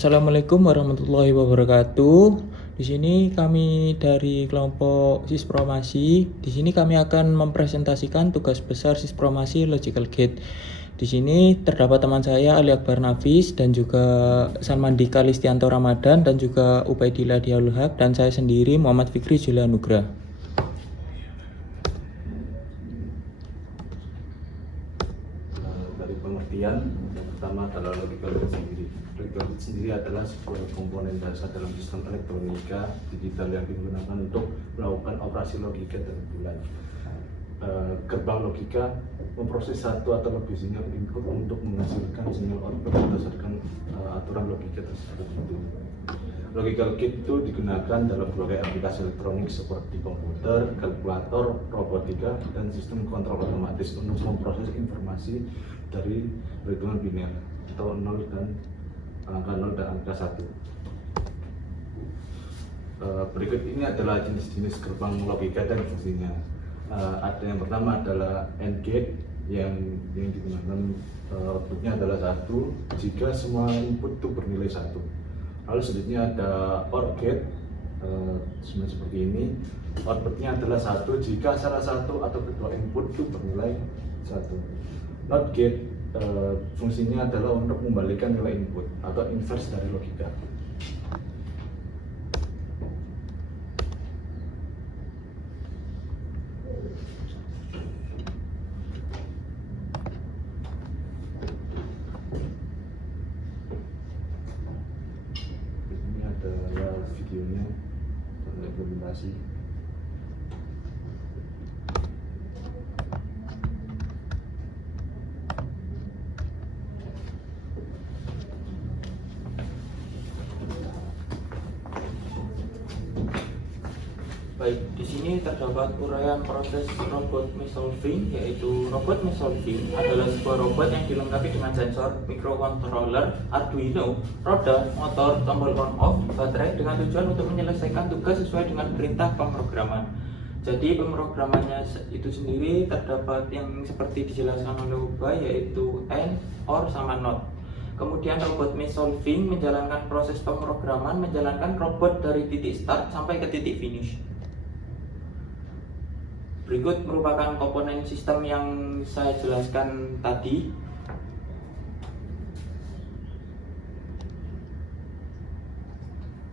Assalamualaikum warahmatullahi wabarakatuh. Di sini kami dari kelompok Sispromasi. Di sini kami akan mempresentasikan tugas besar Sispromasi Logical Gate. Di sini terdapat teman saya Ali Akbar Nafis dan juga Salmandika Listianto Ramadan dan juga Ubaidillah Diaul Haq dan saya sendiri Muhammad Fikri Julia Nugra. Dari pengertian, yang pertama adalah logical gate sendiri. Logical gate sendiri adalah sebuah komponen dasar dalam sistem elektronika digital yang digunakan untuk melakukan operasi logika terbulan. Gerbang logika memproses satu atau lebih sinyal input untuk menghasilkan sinyal output berdasarkan aturan logika tersebut. Logical gate itu digunakan dalam berbagai aplikasi elektronik seperti komputer, kalkulator, robotika, dan sistem kontrol otomatis untuk memproses informasi dari perhitungan biner atau 0 dan angka 0 dan angka 1. Berikut ini adalah jenis-jenis gerbang logika dan fungsinya. Ada yang pertama adalah AND gate yang digunakan outputnya adalah 1 jika semua input itu bernilai 1. Lalu selanjutnya ada OR gate seperti ini, outputnya adalah 1 jika salah satu atau kedua input itu bernilai 1. NOT gate fungsinya adalah untuk membalikan nilai input atau inverse dari logika. Ini adalah videonya untuk implementasi. Baik, di sini terdapat uraian proses robot mesh solving, yaitu robot mesh solving adalah sebuah robot yang dilengkapi dengan sensor, microcontroller, Arduino, roda, motor, tombol on/off, baterai dengan tujuan untuk menyelesaikan tugas sesuai dengan perintah pemrograman. Jadi pemrogramannya itu sendiri terdapat yang seperti dijelaskan oleh Ubay, yaitu AND, OR, sama NOT. Kemudian robot mesh solving menjalankan proses pemrograman, menjalankan robot dari titik start sampai ke titik finish. Berikut merupakan komponen sistem yang saya jelaskan tadi.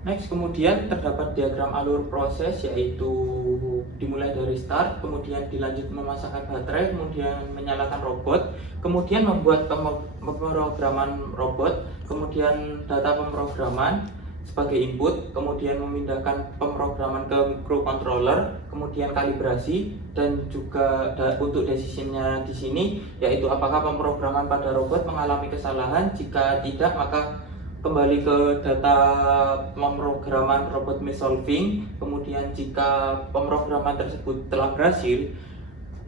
Next, kemudian terdapat diagram alur proses, yaitu dimulai dari start, kemudian dilanjut memasangkan baterai, kemudian menyalakan robot, kemudian membuat pemrograman robot, kemudian data pemrograman sebagai input, kemudian memindahkan pemrograman ke microcontroller, kemudian kalibrasi, dan juga untuk decisionnya di sini, yaitu apakah pemrograman pada robot mengalami kesalahan. Jika tidak, maka kembali ke data pemrograman robot mesh solving. Kemudian jika pemrograman tersebut telah berhasil,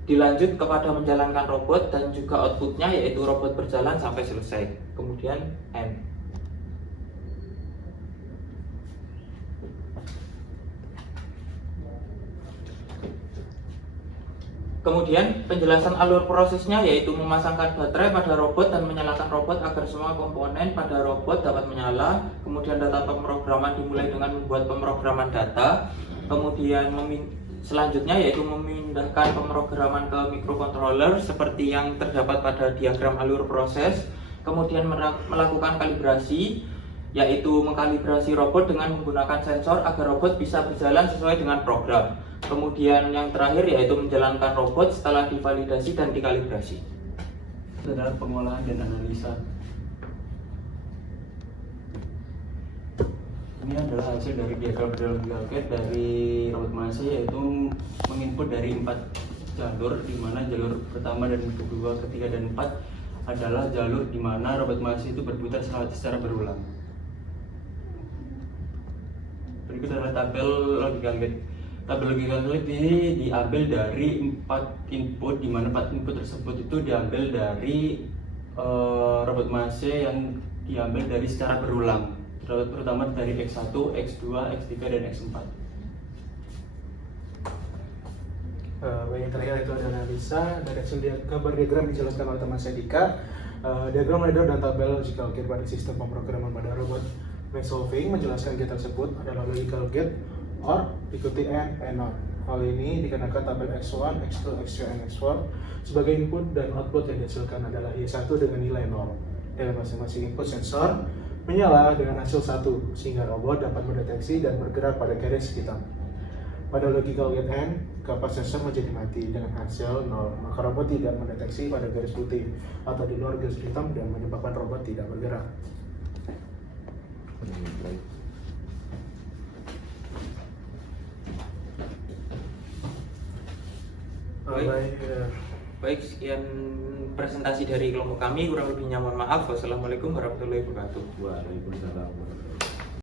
dilanjut kepada menjalankan robot dan juga outputnya, yaitu robot berjalan sampai selesai. Kemudian end. Kemudian penjelasan alur prosesnya, yaitu memasangkan baterai pada robot dan menyalakan robot agar semua komponen pada robot dapat menyala. Kemudian data pemrograman dimulai dengan membuat pemrograman data. Kemudian selanjutnya yaitu memindahkan pemrograman ke microcontroller seperti yang terdapat pada diagram alur proses. Kemudian melakukan kalibrasi, yaitu mengkalibrasi robot dengan menggunakan sensor agar robot bisa berjalan sesuai dengan program. Kemudian yang terakhir yaitu menjalankan robot setelah divalidasi dan dikalibrasi. Itu adalah pengolahan dan analisa. Ini adalah hasil dari diagram logical gate dari robot Masi, yaitu menginput dari 4 jalur, di mana jalur pertama dan kedua, ketiga, dan 4 adalah jalur di mana robot Masi itu berputar secara berulang. Berikut adalah tabel logical gate. Tabel logical gate ini diambil dari 4 input, di mana 4 input tersebut itu diambil dari robot Masi yang diambil dari secara berulang, terutama dari X1, X2, X3, dan X4. Yang terakhir itu ada analisa dari hasil gambar diagram dijelaskan oleh teman saya Dika. Diagram leader dan tabel logical gate pada sistem pemrograman pada robot Math solving menjelaskan gate tersebut adalah logical gate OR diikuti AND OR. Hal ini dikarenakan tabel X1, X2, X3, dan X4 sebagai input dan output yang dihasilkan adalah Y1 dengan nilai 0. Dan masing-masing input sensor menyala dengan hasil 1, sehingga robot dapat mendeteksi dan bergerak pada garis hitam. Pada logical gate AND, kapas sensor menjadi mati dengan hasil 0, maka robot tidak mendeteksi pada garis putih atau di luar garis hitam dan menyebabkan robot tidak bergerak. Baik. Baik, sekian presentasi dari kelompok kami. Kurang lebihnya mohon maaf. Wassalamualaikum warahmatullahi wabarakatuh. Waalaikumsalam warahmatullahi wabarakatuh.